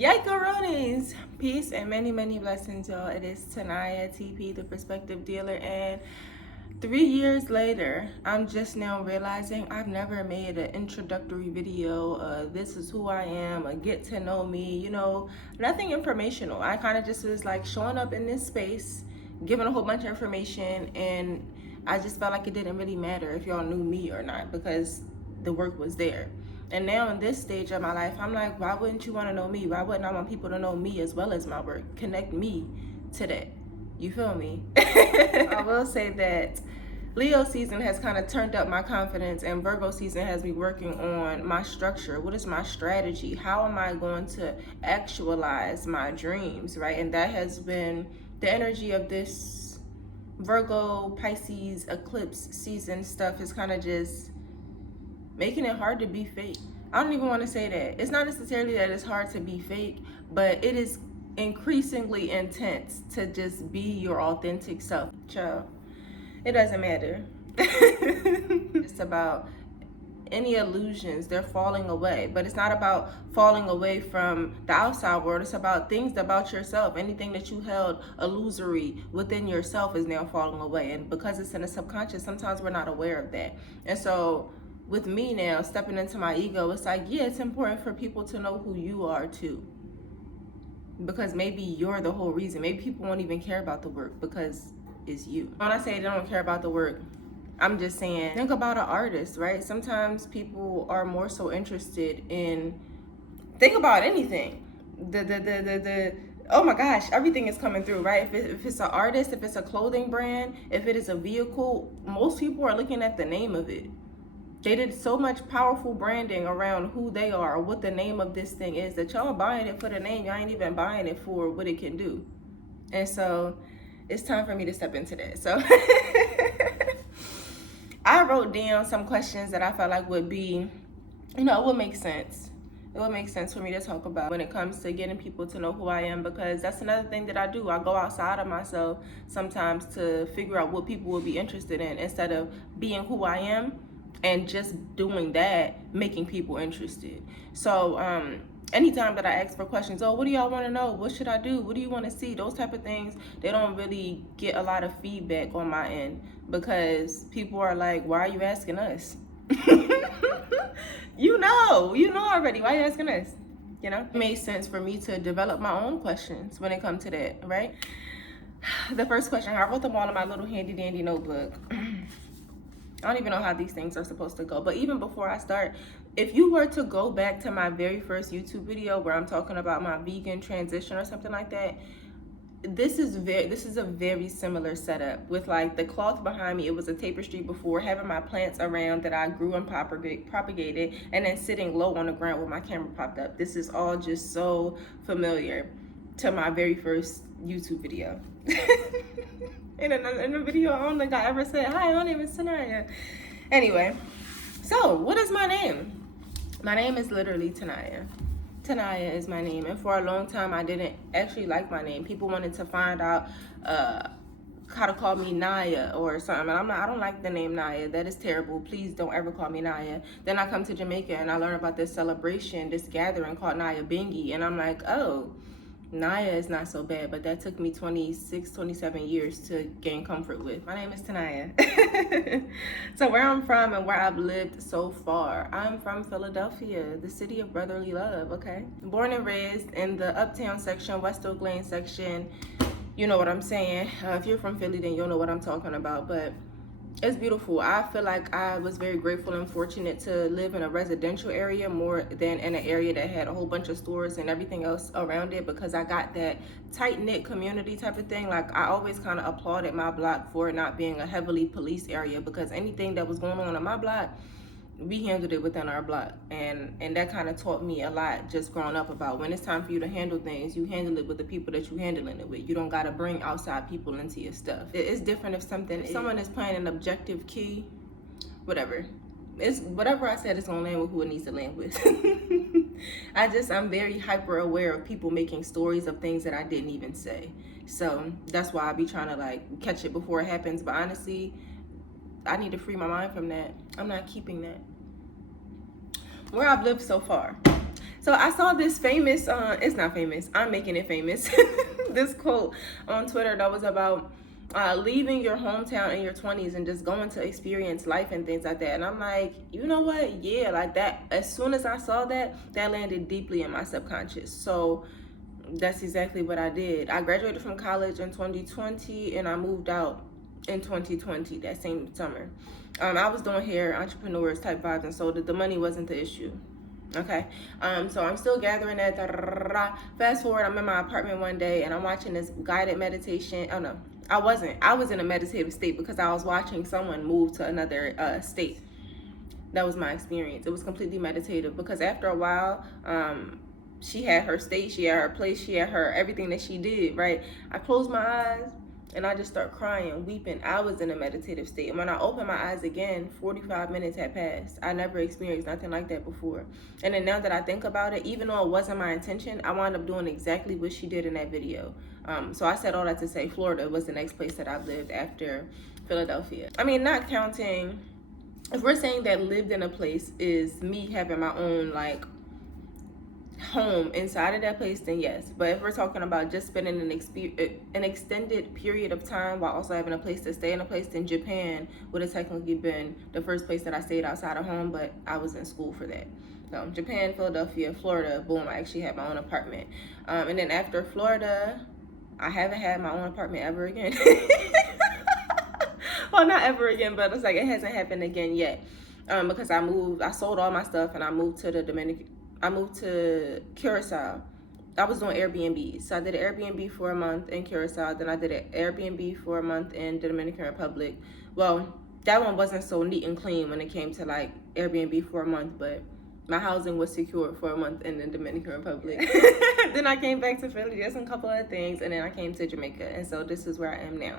Yikaroonies! Peace and many, many blessings, y'all. It is Tanyyah, TP, the Perspective Dealer, and 3 years later, I'm just now realizing I've never made an introductory video, this is who I am, a get to know me, you know, nothing informational. I kind of just was like showing up in this space, giving a whole bunch of information, and I just felt like it didn't really matter if y'all knew me or not because the work was there. And now in this stage of my life, I'm like, why wouldn't you want to know me? Why wouldn't I want people to know me as well as my work? Connect me to that. You feel me? I will say that Leo season has kind of turned up my confidence, and Virgo season has me working on my structure. What is my strategy? How am I going to actualize my dreams, right? And that has been the energy of this Virgo, Pisces, eclipse season stuff is kind of just making it hard to be fake. I don't even want to say that. It's not necessarily that it's hard to be fake, but it is increasingly intense to just be your authentic self. Child, it doesn't matter. It's about any illusions, they're falling away. But it's not about falling away from the outside world. It's about things about yourself. Anything that you held illusory within yourself is now falling away. And because it's in the subconscious, sometimes we're not aware of that. And so with me now stepping into my ego, it's like, yeah, it's important for people to know who you are too, because maybe you're the whole reason. Maybe people won't even care about the work because it's you. When I say they don't care about the work, I'm just saying, think about an artist, right? Sometimes people are more so interested in, think about anything, oh my gosh, everything is coming through, right? If it's an artist, if it's a clothing brand, if it is a vehicle, most people are looking at the name of it. They did so much powerful branding around who they are, or what the name of this thing is, that y'all buying it for the name. Y'all ain't even buying it for what it can do. And so it's time for me to step into that. So I wrote down some questions that I felt like would be, you know, it would make sense. It would make sense for me to talk about when it comes to getting people to know who I am, because that's another thing that I do. I go outside of myself sometimes to figure out what people will be interested in, instead of being who I am and just doing that, making people interested. So anytime that I ask for questions, oh, what do y'all want to know? What should I do? What do you want to see? Those type of things, they don't really get a lot of feedback on my end, because people are like, why are you asking us? you know already. Why are you asking us? You know, it made sense for me to develop my own questions when it comes to that, right? The first question, I wrote them all in my little handy dandy notebook. I don't even know how these things are supposed to go. But even before I start, if you were to go back to my very first YouTube video where I'm talking about my vegan transition or something like that, this is a very similar setup with like the cloth behind me. It was a tapestry before, having my plants around that I grew and propagated, and then sitting low on the ground with my camera propped up. This is all just so familiar to my very first YouTube video. In a video, I don't think I ever said, hi, my name is Tanyyah. Anyway, so what is my name? My name is literally Tanyyah. Tanyyah is my name, and for a long time I didn't actually like my name. People wanted to find out how to call me Naya or something, and I don't like the name Naya. That is terrible. Please don't ever call me Naya. Then I come to Jamaica and I learn about this celebration, this gathering called Naya Bingi, and I'm like, oh, Naya is not so bad, but that took me 27 years to gain comfort with. My name is Tanyyah. So where I'm from and where I've lived so far, I'm from Philadelphia, the city of brotherly love, okay? Born and raised in the Uptown section, West Oak Lane section. You know what I'm saying. If you're from Philly, then you'll know what I'm talking about, but it's beautiful. I feel like I was very grateful and fortunate to live in a residential area more than in an area that had a whole bunch of stores and everything else around it, because I got that tight-knit community type of thing. Like, I always kind of applauded my block for not being a heavily policed area, because anything that was going on in my block, we handled it within our block, and that kind of taught me a lot just growing up about when it's time for you to handle things, you handle it with the people that you handling it with. You don't got to bring outside people into your stuff. It's different if someone is playing an objective key, whatever. It's whatever I said, it's gonna land with who it needs to land with. I'm very hyper aware of people making stories of things that I didn't even say. So that's why I be trying to like catch it before it happens. But honestly, I need to free my mind from that. I'm not keeping that. Where I've lived so far. So I saw this famous, it's not famous, I'm making it famous, this quote on Twitter that was about leaving your hometown in your 20s and just going to experience life and things like that. And I'm like, you know what? Yeah, like that. As soon as I saw that, that landed deeply in my subconscious. So that's exactly what I did. I graduated from college in 2020 and I moved out in 2020, that same summer. I was doing hair, entrepreneurs type vibes, and so the money wasn't the issue. Okay, so I'm still gathering that. Fast forward, I'm in my apartment one day and I'm watching this guided meditation. Oh no, I wasn't. I was in a meditative state because I was watching someone move to another state. That was my experience. It was completely meditative because after a while, she had her state, she had her place, she had her everything that she did, right? I closed my eyes and I just start crying, weeping. I was in a meditative state. And when I opened my eyes again, 45 minutes had passed. I never experienced nothing like that before. And then now that I think about it, even though it wasn't my intention, I wound up doing exactly what she did in that video. So I said all that to say Florida was the next place that I've lived after Philadelphia. I mean, not counting, if we're saying that lived in a place is me having my own like home inside of that place, then yes. But if we're talking about just spending an extended period of time while also having a place to stay in a place, then Japan would have technically been the first place that I stayed outside of home, but I was in school for that. So Japan, Philadelphia, Florida, boom, I actually had my own apartment. And then after Florida, I haven't had my own apartment ever again. Well, not ever again, but it's like it hasn't happened again yet. Because I sold all my stuff and I moved to Curacao. I was doing Airbnb. So I did an Airbnb for a month in Curacao. Then I did an Airbnb for a month in the Dominican Republic. Well, that one wasn't so neat and clean when it came to like Airbnb for a month, but my housing was secured for a month in the Dominican Republic. Then I came back to Philly, just a couple of things, and then I came to Jamaica. And so this is where I am now.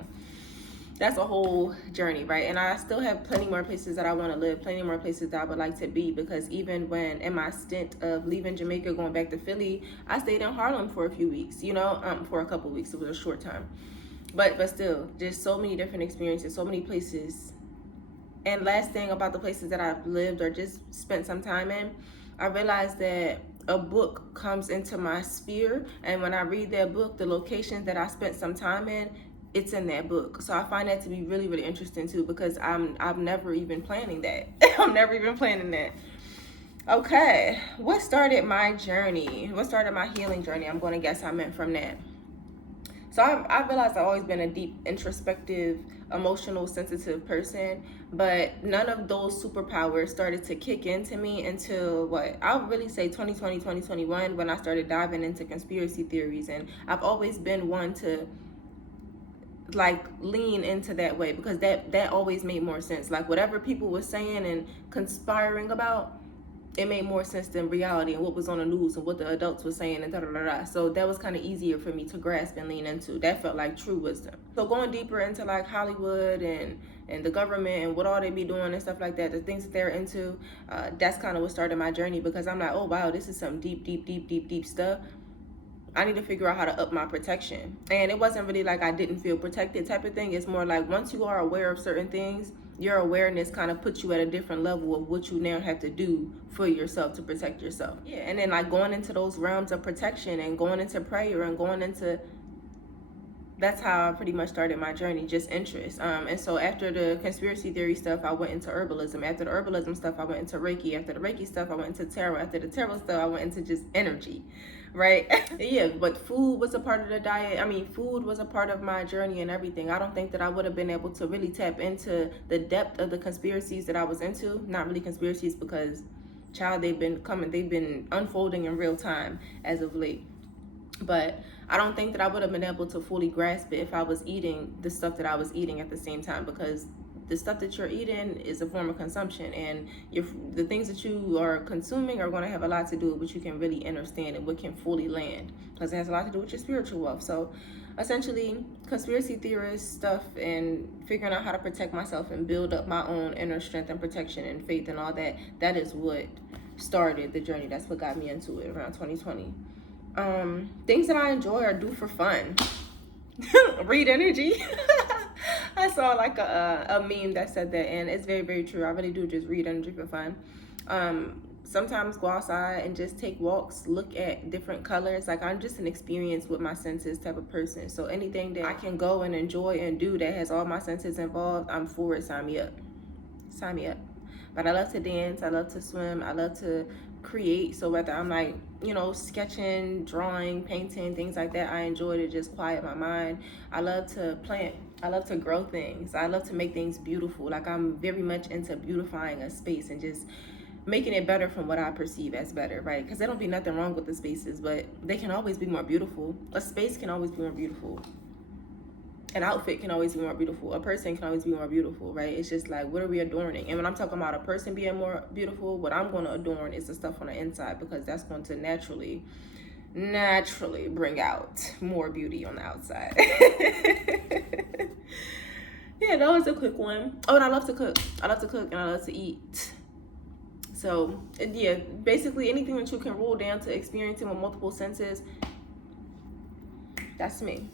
That's a whole journey, right? And I still have plenty more places that I want to live, plenty more places that I would like to be, because even when in my stint of leaving Jamaica, going back to Philly, I stayed in Harlem for a few weeks, for a couple of weeks. It was a short time. But still, just so many different experiences, so many places. And last thing about the places that I've lived or just spent some time in, I realized that a book comes into my sphere. And when I read that book, the locations that I spent some time in, it's in that book. So I find that to be really, really interesting too, because I'm never even planning that. I'm never even planning that. Okay, what started my journey? What started my healing journey? I'm going to guess I meant from that. So I realized I've always been a deep, introspective, emotional, sensitive person, but none of those superpowers started to kick into me until I would really say 2020, 2021, when I started diving into conspiracy theories. And I've always been one to like lean into that way, because that always made more sense. Like whatever people were saying and conspiring about, it made more sense than reality and what was on the news and what the adults were saying and da-da-da-da. So that was kind of easier for me to grasp and lean into. That felt like true wisdom. So going deeper into like Hollywood and the government and what all they be doing and stuff like that, the things that they're into, that's kind of what started my journey, because I'm like, oh wow, this is some deep stuff. I need to figure out how to up my protection. And it wasn't really like I didn't feel protected type of thing. It's more like once you are aware of certain things, your awareness kind of puts you at a different level of what you now have to do for yourself to protect yourself. Yeah, and then like going into those realms of protection and going into prayer and going into, that's how I pretty much started my journey, just interest. And so after the conspiracy theory stuff, I went into herbalism. After the herbalism stuff, I went into Reiki. After the Reiki stuff, I went into tarot. After the tarot stuff, I went into just energy, right? Yeah, but food was a part of the diet. I mean, food was a part of my journey and everything. I don't think that I would have been able to really tap into the depth of the conspiracies that I was into. Not really conspiracies, because, child, they've been unfolding in real time as of late. But I don't think that I would have been able to fully grasp it if I was eating the stuff that I was eating at the same time, because the stuff that you're eating is a form of consumption, and the things that you are consuming are going to have a lot to do with what you can really understand and what can fully land, because it has a lot to do with your spiritual wealth. So essentially, conspiracy theorist stuff and figuring out how to protect myself and build up my own inner strength and protection and faith and all that, that is what started the journey. That's what got me into it around 2020. Things that I enjoy or do for fun. Read energy. I saw like a meme that said that, and it's very, very true. I really do just read energy for fun. sometimes go outside and just take walks, look at different colors. Like, I'm just an experience with my senses type of person. So anything that I can go and enjoy and do that has all my senses involved, I'm for it. Sign me up. Sign me up. But I love to dance, I love to swim, I love to create. So whether I'm like, you know, sketching, drawing, painting, things like that, I enjoy to just quiet my mind. I love to plant, I love to grow things, I love to make things beautiful. Like, I'm very much into beautifying a space and just making it better from what I perceive as better, right? Because there don't be nothing wrong with the spaces, but they can always be more beautiful. A space can always be more beautiful. An outfit can always be more beautiful. A person can always be more beautiful, right? It's just like, what are we adorning? And when I'm talking about a person being more beautiful, what I'm going to adorn is the stuff on the inside, because that's going to naturally bring out more beauty on the outside. Yeah, that was a quick one. Oh, and I love to cook. I love to cook and I love to eat. So, yeah, basically anything that you can roll down to experiencing with multiple senses, that's me.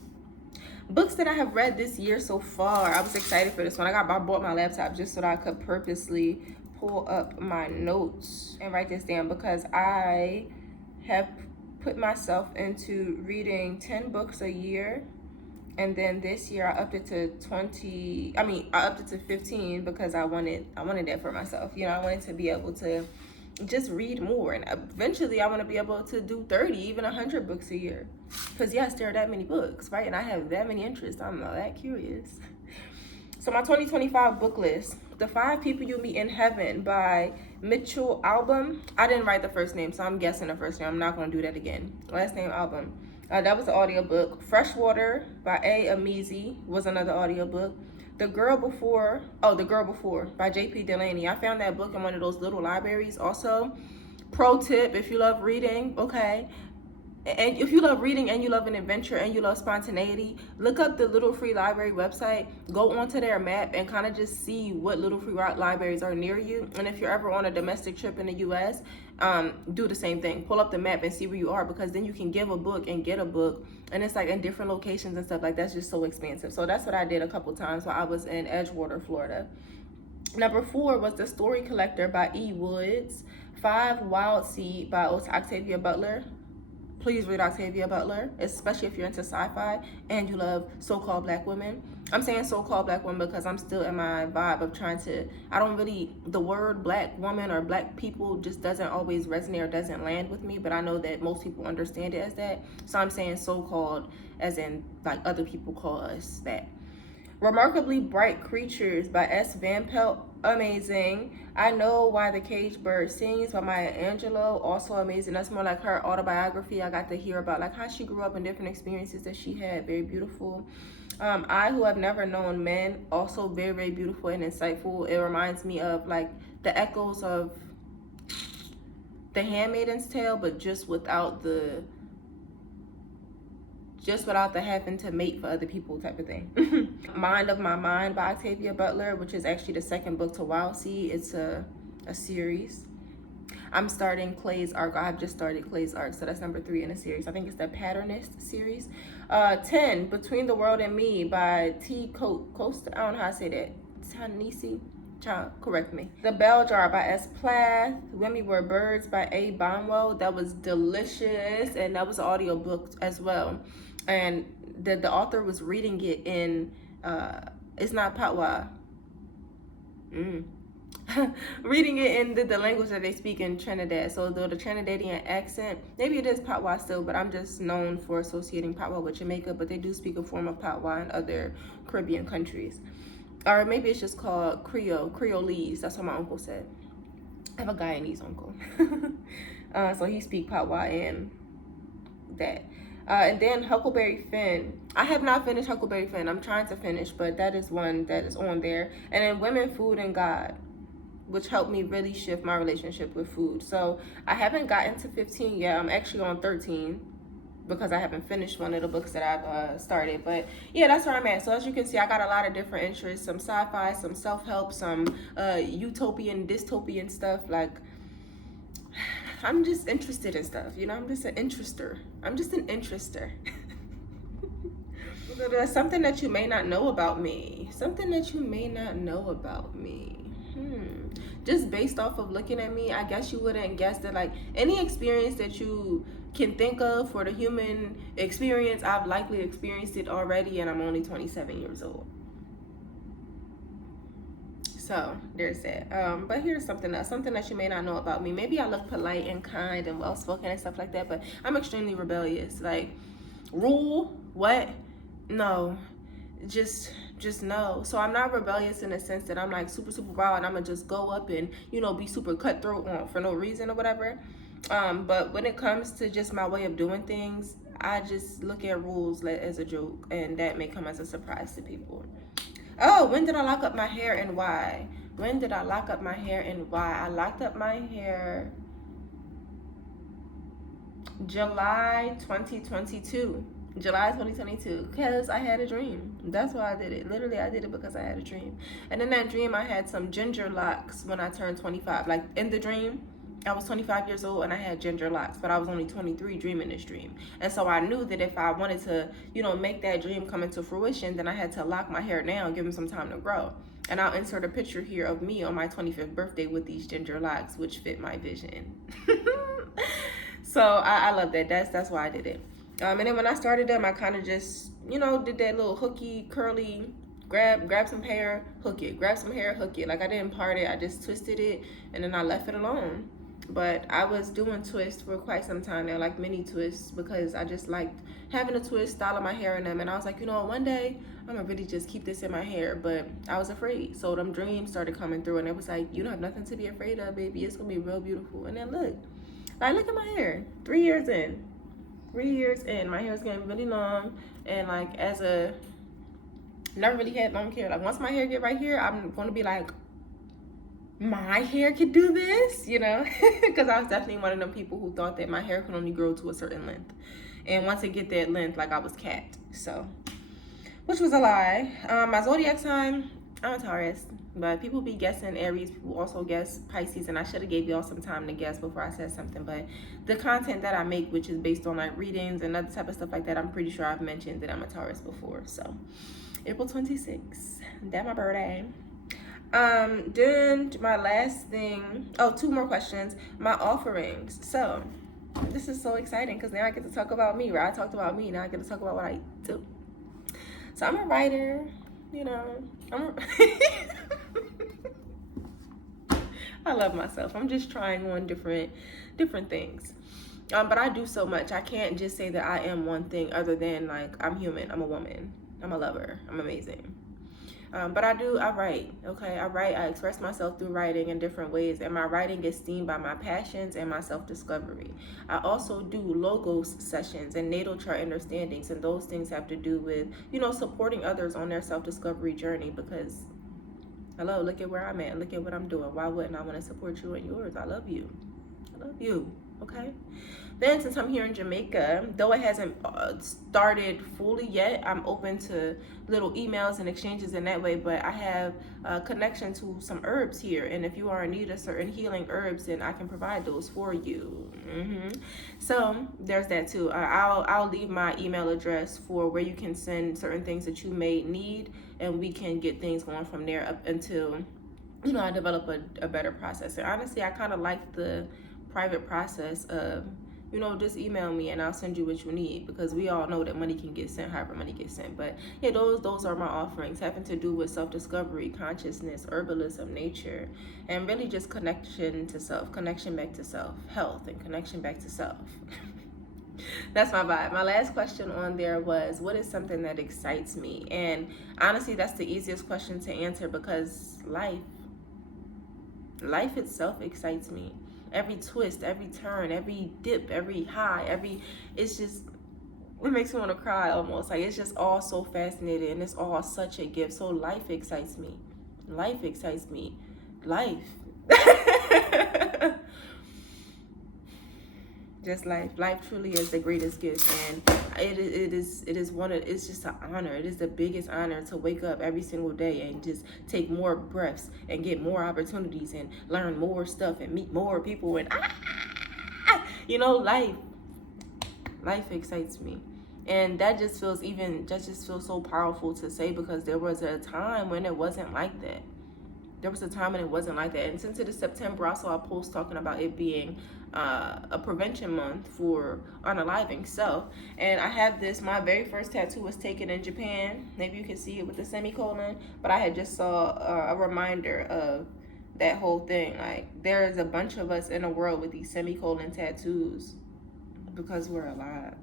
Books that I have read this year so far, I was excited for this one. I bought my laptop just so that I could purposely pull up my notes and write this down, because I have put myself into reading 10 books a year. And then this year I upped it to 15, because I wanted that for myself. You know, I wanted to be able to just read more, and eventually I want to be able to do 30, even 100 books a year, because yes, there are that many books, right? And I have that many interests. I'm not that curious. So my 2025 book list: The 5 People You Meet in Heaven by M Albom. I didn't write the first name, so I'm guessing the first name. I'm not going to do that again. Last name Album. That was the audiobook. Freshwater by A Emezi was another audiobook. The Girl Before by J.P. Delaney. I found that book in one of those little libraries. Also, pro tip, if you love reading, okay, and if you love reading and you love an adventure and you love spontaneity, look up the Little Free Library website. Go onto their map and kind of just see what little free libraries are near you. And if you're ever on a domestic trip in the U.S., do the same thing. Pull up the map and see where you are, because then you can give a book and get a book, and it's like in different locations and stuff. Like, that's just so expansive. So that's what I did a couple times while I was in Edgewater, Florida. Number 4 was The Story Collector by E. Woods. 5, Wildseed by Octavia Butler. Please read Octavia Butler, especially if you're into sci-fi and you love so-called black women. I'm saying so-called black women because I'm still in my vibe of trying to, the word black woman or black people just doesn't always resonate or doesn't land with me, but I know that most people understand it as that. So I'm saying so-called as in like other people call us that. Remarkably Bright Creatures by S. Pelt. Amazing. I Know Why the Caged Bird Sings by M Angelou, also amazing. That's more like her autobiography. I got to hear about like how she grew up and different experiences that she had. Very beautiful. I Who Have Never Known Men, also very, very beautiful and insightful. It reminds me of like the echoes of The Handmaid's Tale, but just without the having to mate for other people type of thing. Mind of My Mind by Octavia Butler, which is actually the second book to Wildseed. It's a series. I'm starting Clay's Arc. I have just started Clay's Arc, so that's number 3 in the series. I think it's the Patternist series. 10, Between the World and Me by T. Costa. I don't know how to say that. Tanyyah. Child, correct me. The Bell Jar by S Plath. When We Were Birds by A Banwo. That was delicious, and that was an audio book as well. And the author was reading it in it's not Patois. Reading it in the language that they speak in Trinidad. So the Trinidadian accent, maybe it is Patois still, but I'm just known for associating Patois with Jamaica, but they do speak a form of Patois in other Caribbean countries. Or maybe it's just called Creolese. That's what my uncle said. I have a Guyanese uncle. So he speaks Patois and that. And then Huckleberry Finn. I have not finished Huckleberry Finn. I'm trying to finish, but that is one that is on there. And then Women, Food, and God, which helped me really shift my relationship with food. So I haven't gotten to 15 yet. I'm actually on 13 because I haven't finished one of the books that I've started. But yeah, that's where I'm at. So as you can see, I got a lot of different interests. Some sci-fi, some self-help, some utopian, dystopian stuff. Like, I'm just interested in stuff, you know. I'm just an interester. Something that you may not know about me. just based off of looking at me, I guess you wouldn't guess that, like, any experience that you can think of for the human experience, I've likely experienced it already, and I'm only 27 years old. So there's that. But here's something else, something that you may not know about me. Maybe I look polite and kind and well-spoken and stuff like that, but I'm extremely rebellious. Like, rule, what? No, just no. So I'm not rebellious in the sense that I'm like super wild and I'm gonna just go up and, you know, be super cutthroat for no reason or whatever. But when it comes to just my way of doing things, I just look at rules as a joke, and that may come as a surprise to people. Oh, when did I lock up my hair and why? When did I lock up my hair and why? I locked up my hair July 2022. July 2022, because I had a dream. That's why I did it. Literally, I did it because I had a dream. And in that dream, I had some ginger locks when I turned 25. Like, in the dream, I was 25 years old and I had ginger locks, but I was only 23 dreaming this dream. And so I knew that if I wanted to, you know, make that dream come into fruition, then I had to lock my hair down, give them some time to grow. And I'll insert a picture here of me on my 25th birthday with these ginger locks, which fit my vision. So I love that. That's why I did it. And then when I started them, I kind of just, you know, did that little hooky, curly, grab some hair, hook it, grab some hair, hook it. Like, I didn't part it, I just twisted it, and then I left it alone. But I was doing twists for quite some time now, like mini twists, because I just liked having a twist, styling my hair in them. And I was like, you know, one day I'm gonna really just keep this in my hair. But I was afraid. So them dreams started coming through, and it was like, you don't have nothing to be afraid of, baby. It's gonna be real beautiful. And then look at my hair. 3 years in. 3 years in, my hair is getting really long. And like, never really had long hair. Like, once my hair get right here, I'm gonna be like, my hair could do this, you know. Because I was definitely one of them people who thought that my hair could only grow to a certain length, and once it get that length, like, I was cat. So, which was a lie. My zodiac sign, I'm a Taurus, but people be guessing Aries. People also guess Pisces, and I should have gave y'all some time to guess before I said something. But the content that I make, which is based on like readings and other type of stuff like that, I'm pretty sure I've mentioned that I'm a Taurus before. So April 26th, that's my birthday. Then my last thing, 2 more questions. My offerings. So this is so exciting because now I get to talk about me, right? I talked about me, now I get to talk about what I do. So I'm a writer, you know. I love myself. I'm just trying on different things. But I do so much. I can't just say that I am one thing other than, like, I'm human, I'm a woman, I'm a lover, I'm amazing. But I write, okay? I express myself through writing in different ways, and my writing is themed by my passions and my self-discovery. I also do logos sessions and natal chart understandings, and those things have to do with, you know, supporting others on their self-discovery journey, because, hello, look at where I'm at, look at what I'm doing. Why wouldn't I want to support you and yours? I love you, okay? Then, since I'm here in Jamaica, though it hasn't started fully yet, I'm open to little emails and exchanges in that way, but I have a connection to some herbs here, and if you are in need of certain healing herbs, then I can provide those for you. So there's that too. I'll leave my email address for where you can send certain things that you may need, and we can get things going from there up until, you know, I develop a better process. And honestly, I kind of like the private process of, you know, just email me and I'll send you what you need, because we all know that money can get sent however money gets sent. But yeah, those are my offerings, having to do with self-discovery, consciousness, herbalism, nature, and really just connection to self, connection back to self, health, and connection back to self. That's my vibe. My last question on there was, what is something that excites me? And honestly, that's the easiest question to answer, because life itself excites me. Every twist, every turn, every dip, every high, it's just, it makes me want to cry almost. Like, it's just all so fascinating, and it's all such a gift. So life excites me. Life. Just life. Life truly is the greatest gift, and it's just an honor. It is the biggest honor to wake up every single day and just take more breaths and get more opportunities and learn more stuff and meet more people, and you know, life excites me. And that just feels so powerful to say, because there was a time when it wasn't like that. there was a time when it wasn't like that. And since it is September, I saw a post talking about it being a prevention month for unaliving self. And I have this, my very first tattoo was taken in Japan. Maybe you can see it with the semicolon, but I had just saw a reminder of that whole thing. Like, there is a bunch of us in the world with these semicolon tattoos because we're alive.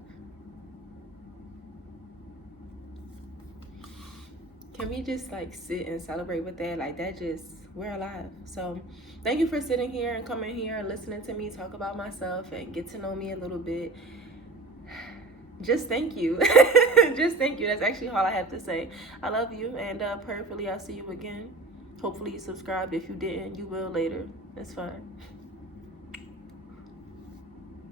Can we just like sit and celebrate with that? Like, that just, we're alive. So thank you for sitting here and coming here and listening to me talk about myself and get to know me a little bit. Just thank you. Just thank you. That's actually all I have to say. I love you, and prayerfully I'll see you again. Hopefully you subscribed. If you didn't, you will later. It's fine.